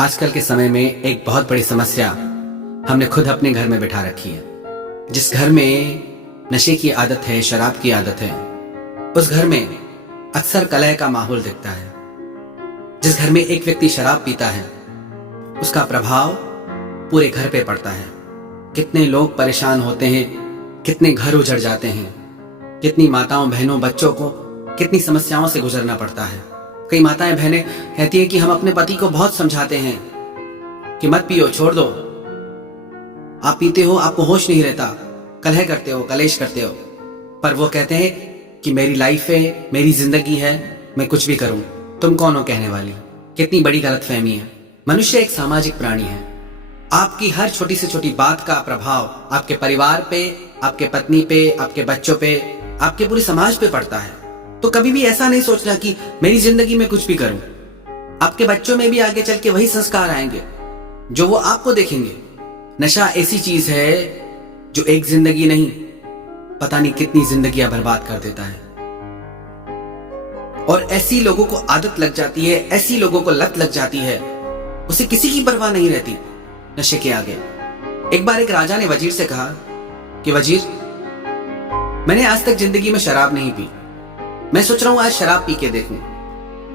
आजकल के समय में एक बहुत बड़ी समस्या हमने खुद अपने घर में बिठा रखी है। जिस घर में नशे की आदत है, शराब की आदत है, उस घर में अक्सर कलह का माहौल दिखता है। जिस घर में एक व्यक्ति शराब पीता है, उसका प्रभाव पूरे घर पे पड़ता है। कितने लोग परेशान होते हैं, कितने घर उजड़ जाते हैं, कितनी माताओं बहनों बच्चों को कितनी समस्याओं से गुजरना पड़ता है। कई माताएं बहनें कहती हैं कि हम अपने पति को बहुत समझाते हैं कि मत पियो, छोड़ दो, आप पीते हो, आपको होश नहीं रहता, कलह करते हो, कलेश करते हो। पर वो कहते हैं कि मेरी लाइफ है, मेरी जिंदगी है, मैं कुछ भी करूं, तुम कौन हो कहने वाली। कितनी बड़ी गलतफहमी है। मनुष्य एक सामाजिक प्राणी है। आपकी हर छोटी से छोटी बात का प्रभाव आपके परिवार पे, आपके पत्नी पे, आपके बच्चों पे, आपके पूरे समाज पे पड़ता है। तो कभी भी ऐसा नहीं सोचना कि मेरी जिंदगी में कुछ भी करूं। आपके बच्चों में भी आगे चल के वही संस्कार आएंगे जो वो आपको देखेंगे। नशा ऐसी चीज है जो एक जिंदगी नहीं, पता नहीं कितनी जिंदगियां बर्बाद कर देता है। और ऐसी लोगों को आदत लग जाती है, ऐसी लोगों को लत लग जाती है, उसे किसी की परवाह नहीं रहती नशे के आगे। एक बार एक राजा ने वजीर से कहा कि वजीर, मैंने आज तक जिंदगी में शराब नहीं पी, मैं सोच रहा हूं आज शराब पी के देखूं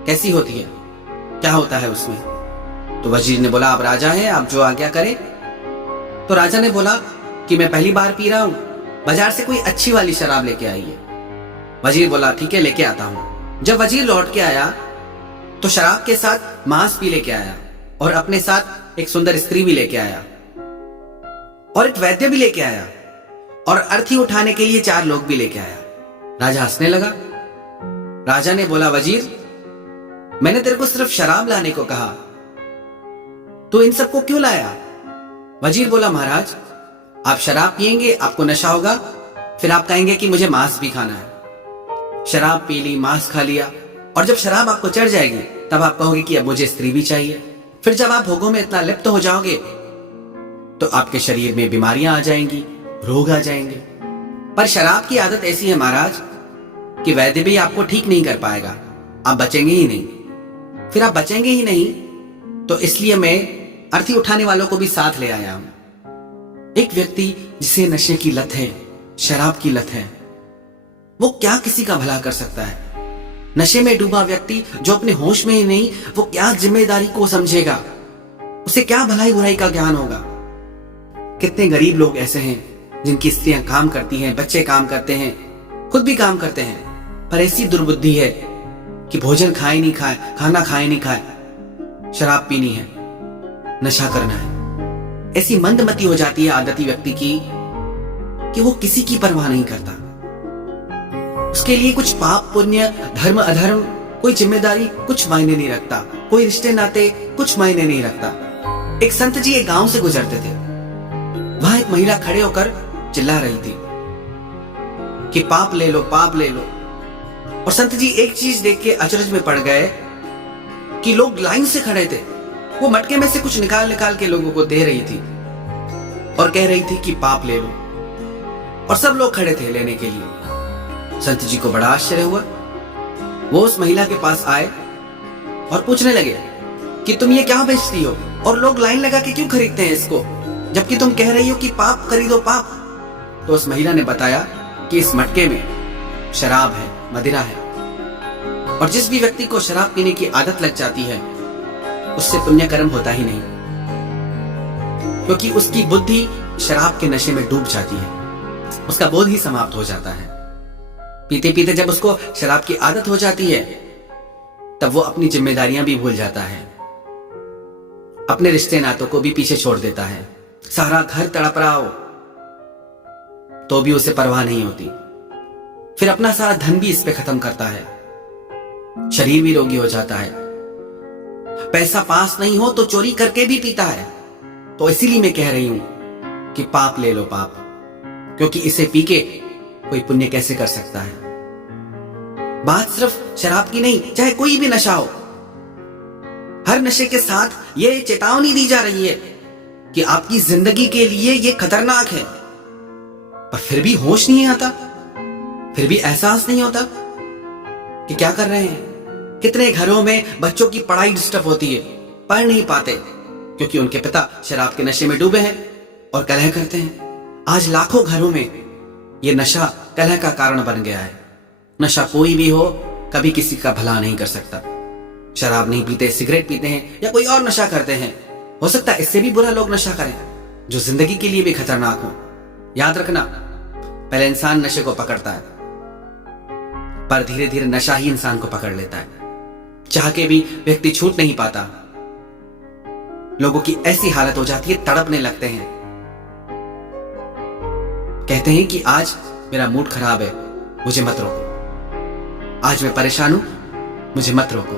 कैसी होती है, क्या होता है उसमें। तो वजीर ने बोला, आप राजा हैं, आप जो आज्ञा करें। तो राजा ने बोला कि मैं पहली बार पी रहा हूं, बाजार से कोई अच्छी वाली शराब लेके आइए। वजीर बोला, ठीक है, लेके आता हूं। जब वजीर लौट के आया तो शराब के साथ मांस भी लेके आया और अपने साथ एक सुंदर स्त्री भी लेके आया और एक वैद्य भी लेके आया और अर्थी उठाने के लिए 4 लोग भी लेके आया। राजा हंसने लगा। राजा ने बोला, वजीर, मैंने तेरे को सिर्फ शराब लाने को कहा, तो इन सबको क्यों लाया। वजीर बोला, महाराज, आप शराब पिएंगे, आपको नशा होगा, फिर आप कहेंगे कि मुझे मांस भी खाना है। शराब पी ली, मांस खा लिया, और जब शराब आपको चढ़ जाएगी तब आप कहोगे कि अब मुझे स्त्री भी चाहिए। फिर जब आप भोगों में इतना लिप्त हो जाओगे तो आपके शरीर में बीमारियां आ जाएंगी, रोग आ जाएंगे। पर शराब की आदत ऐसी है महाराज कि वैद्य भी आपको ठीक नहीं कर पाएगा, आप बचेंगे ही नहीं। फिर आप बचेंगे ही नहीं तो इसलिए मैं अर्थी उठाने वालों को भी साथ ले आया हूं। एक व्यक्ति जिसे नशे की लत है, शराब की लत है, वो क्या किसी का भला कर सकता है। नशे में डूबा व्यक्ति जो अपने होश में ही नहीं, वो क्या जिम्मेदारी को समझेगा, उसे क्या भलाई बुराई का ज्ञान होगा। कितने गरीब लोग ऐसे हैं जिनकी स्त्रियां काम करती हैं, बच्चे काम करते हैं, खुद भी काम करते हैं, पर ऐसी दुर्बुद्धि है कि भोजन खाए नहीं खाए, खाना खाए नहीं खाए, शराब पीनी है, नशा करना है। ऐसी मंदमती हो जाती है आदती व्यक्ति की कि वो किसी की परवाह नहीं करता। उसके लिए कुछ पाप पुण्य, धर्म अधर्म, कोई जिम्मेदारी कुछ मायने नहीं रखता, कोई रिश्ते नाते कुछ मायने नहीं रखता। एक संत जी एक गांव से गुजरते थे। वहां एक महिला खड़े होकर चिल्ला रही थी कि पाप ले लो, पाप ले लो। और संत जी एक चीज देख के अचरज में पड़ गए कि लोग लाइन से खड़े थे। वो मटके में से कुछ निकाल निकाल के लोगों को दे रही थी और कह रही थी कि पाप ले लो, और सब लोग खड़े थे लेने के लिए। संत जी को बड़ा आश्चर्य हुआ। वो उस महिला के पास आए और पूछने लगे कि तुम ये क्या बेचती हो और लोग लाइन लगा के क्यों खरीदते हैं इसको, जबकि तुम कह रही हो कि पाप खरीदो, पाप। तो उस महिला ने बताया कि इस मटके में शराब है, मदिरा है, और जिस भी व्यक्ति को शराब पीने की आदत लग जाती है उससे पुण्य कर्म होता ही नहीं, क्योंकि उसकी बुद्धि शराब के नशे में डूब जाती है, उसका बोध ही समाप्त हो जाता है। पीते पीते जब उसको शराब की आदत हो जाती है तब वो अपनी जिम्मेदारियां भी भूल जाता है, अपने रिश्ते नातों को भी पीछे छोड़ देता है। सारा घर तड़प रहा हो तो भी उसे परवाह नहीं होती। फिर अपना सारा धन भी इस पे खत्म करता है, शरीर भी रोगी हो जाता है। पैसा पास नहीं हो तो चोरी करके भी पीता है। तो इसीलिए मैं कह रही हूं कि पाप ले लो, पाप, क्योंकि इसे पी के कोई पुण्य कैसे कर सकता है। बात सिर्फ शराब की नहीं, चाहे कोई भी नशा हो, हर नशे के साथ यह चेतावनी दी जा रही है कि आपकी जिंदगी के लिए यह खतरनाक है। पर फिर भी होश नहीं आता, फिर भी एहसास नहीं होता कि क्या कर रहे हैं। कितने घरों में बच्चों की पढ़ाई डिस्टर्ब होती है, पढ़ नहीं पाते, क्योंकि उनके पिता शराब के नशे में डूबे हैं और कलह करते हैं। आज लाखों घरों में ये नशा कलह का कारण बन गया है। नशा कोई भी हो, कभी किसी का भला नहीं कर सकता। शराब नहीं पीते, सिगरेट पीते हैं या कोई और नशा करते हैं, हो सकता है इससे भी बुरा लोग नशा करें जो जिंदगी के लिए भी खतरनाक हो। याद रखना, पहले इंसान नशे को पकड़ता है, पर धीरे धीरे नशा ही इंसान को पकड़ लेता है। चाह के भी व्यक्ति छूट नहीं पाता। लोगों की ऐसी हालत हो जाती है, तड़पने लगते हैं, कहते हैं कि आज मेरा मूड खराब है, मुझे मत रोको। आज मैं परेशान हूं, मुझे मत रोको।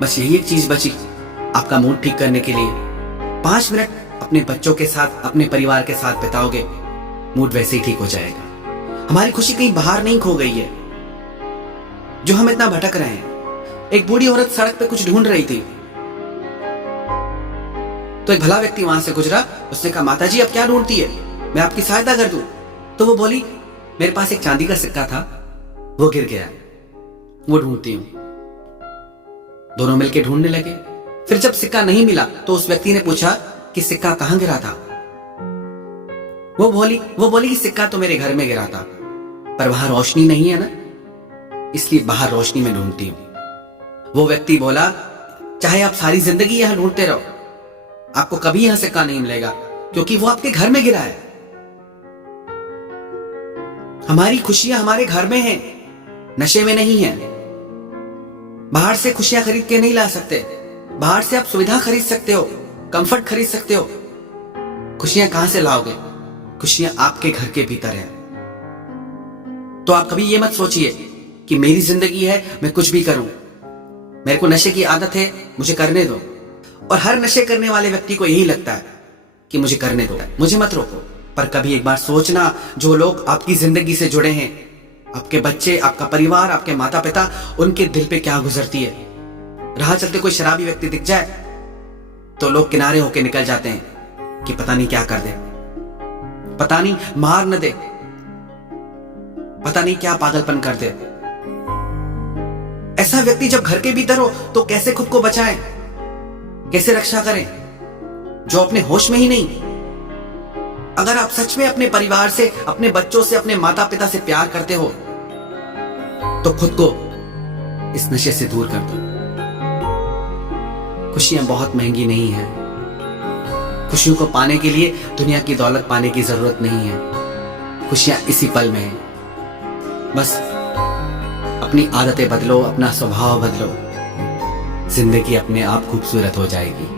बस यही एक चीज बची आपका मूड ठीक करने के लिए। 5 मिनट अपने बच्चों के साथ, अपने परिवार के साथ बिताओगे, मूड वैसे ही ठीक हो जाएगा। हमारी खुशी कहीं बाहर नहीं खो गई है जो हम इतना भटक रहे हैं। एक बूढ़ी औरत सड़क पे कुछ ढूंढ रही थी, तो एक भला व्यक्ति वहां से गुजरा। उसने कहा, माता जी, अब क्या ढूंढती है, मैं आपकी सहायता कर दूं। तो वो बोली, मेरे पास एक चांदी का सिक्का था, वो गिर गया, वो ढूंढती हूं। दोनों मिलकर ढूंढने लगे। फिर जब सिक्का नहीं मिला तो उस व्यक्ति ने पूछा कि सिक्का कहां गिरा था। वो बोली कि सिक्का तो मेरे घर में गिरा था, पर वहां रोशनी नहीं है ना, इसलिए बाहर रोशनी में ढूंढती हूं। वो व्यक्ति बोला, चाहे आप सारी जिंदगी यहां ढूंढते रहो, आपको कभी यहां सिक्का नहीं मिलेगा, क्योंकि वो आपके घर में गिरा है। हमारी खुशियां हमारे घर में हैं, नशे में नहीं है। बाहर से खुशियां खरीद के नहीं ला सकते। बाहर से आप सुविधा खरीद सकते हो, कंफर्ट खरीद सकते हो। खुशियां कहां से लाओगे? खुशियां आपके घर के भीतर है। तो आप कभी ये मत सोचिए कि मेरी जिंदगी है, मैं कुछ भी करूं, मेरे को नशे की आदत है, मुझे करने दो। और हर नशे करने वाले व्यक्ति को यही लगता है कि मुझे करने दो, मुझे मत रोको। पर कभी एक बार सोचना, जो लोग आपकी जिंदगी से जुड़े हैं, आपके बच्चे, आपका परिवार, आपके माता पिता, उनके दिल पे क्या गुजरती है। राह चलते कोई शराबी व्यक्ति दिख जाए तो लोग किनारे होके निकल जाते हैं कि पता नहीं क्या कर दे, पता नहीं मार न दे, पता नहीं क्या पागलपन कर दे। ऐसा व्यक्ति जब घर के भीतर हो तो कैसे खुद को बचाएं, कैसे रक्षा करें, जो अपने होश में ही नहीं। अगर आप सच में अपने परिवार से, अपने बच्चों से, अपने माता पिता से प्यार करते हो तो खुद को इस नशे से दूर कर दो। खुशियां बहुत महंगी नहीं है। खुशियों को पाने के लिए दुनिया की दौलत पाने की जरूरत नहीं है। खुशियां इसी पल में है। बस अपनी आदतें बदलो, अपना स्वभाव बदलो, जिंदगी अपने आप खूबसूरत हो जाएगी।